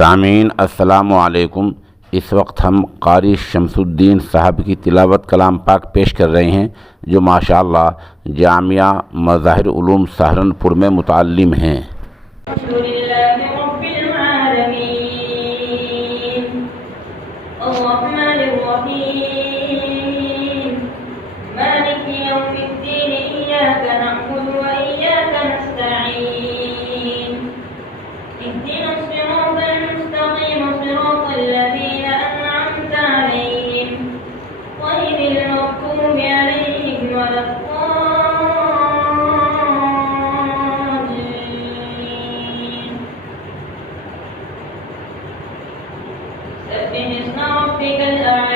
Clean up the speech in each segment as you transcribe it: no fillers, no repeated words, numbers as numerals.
सामीन अस्सलामु अलैकुम। इस वक्त हम कारी शमसुद्दीन साहब की तिलावत कलाम पाक पेश कर रहे हैं, जो माशाअल्लाह जामिया मज़ाहिर उलूम सहारनपुर में मुतअल्लिम हैं।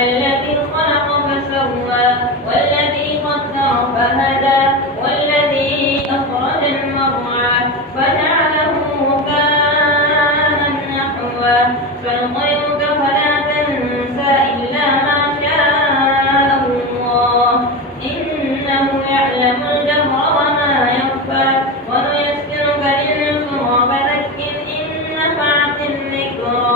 الذي خلق فسوى والذي قدر فهدى والذي أخرج المرعى فجعله غثاء نحوا فالخيرك فلا تنسى إلا ما شاء الله إنه يعلم الجهر وما يخفى ونيسرك لليسرى فذكر إن نفعت الذكرى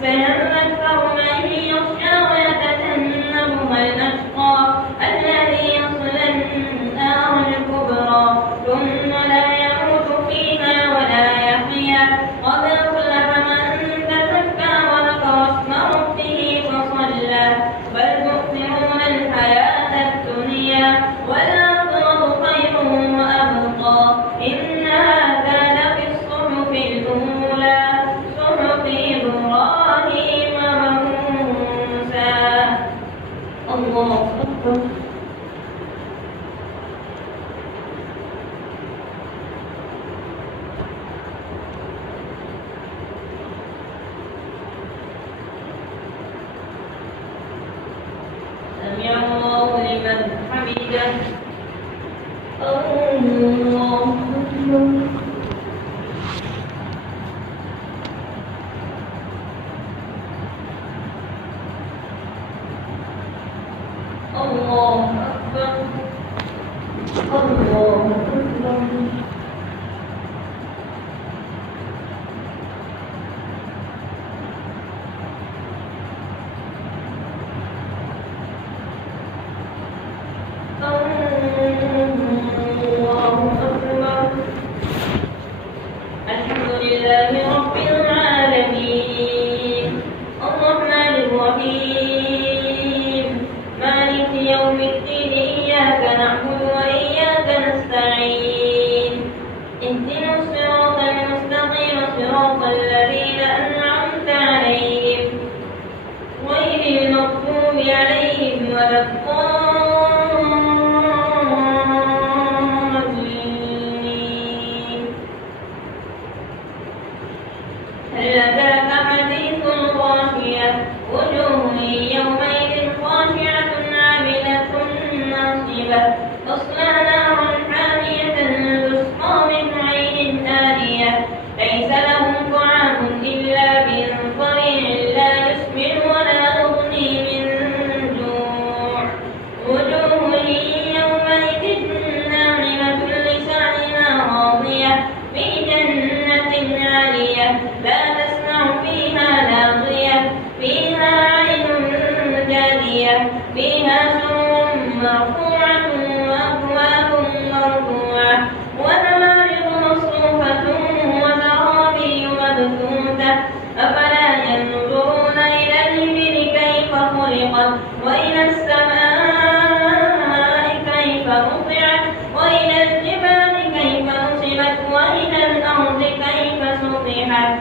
سيذكر من يخشى ويتجنبها الأشقى الذي يصلى النار الكبرى ثم لا يموت فيها ولا يحيا قد أفلح من تزكى وذكر اسم ربه فصلى بل تؤثرون الحياة الدنيا والآخرة خير وأبقى إن هذا لفي الصحف الأولى صحف إبراهيم وموسى. الله أكبر. سمع الله لمن حمده. الله أكبر. الله أكبر. الله أكبر. الحمد لله رب العالمين الرحمن الرحيم مالك يوم الدين إياك نعبد وإياك نستعين اهدنا الصراط المستقيم صراط الذين أنعمت عليهم غير المغضوب عليهم ولا الضالين. هل أتاك حديث الغاشية وجوه يومئذ خاشعة عاملة ناصبة تصلى نارا حامية تسقى من عين آنية ليس لهم طعام إلا من ضريع لا يسمن ولا يغني من جوع وجوه يومئذ ناعمة لسعيها راضية في جنة عالية لا تسمع فيها لاغية فيها عين جارية فيها سرر مرفوعة وأكواب مرفوعة ونمارق مصفوفة وزرابي مبثوثة أفلا ينظرون إلى الإبل كيف خلقت وإلى السماء كيف رفعت وإلى الجبال كيف نصبت وإلى الأرض كيف سطحت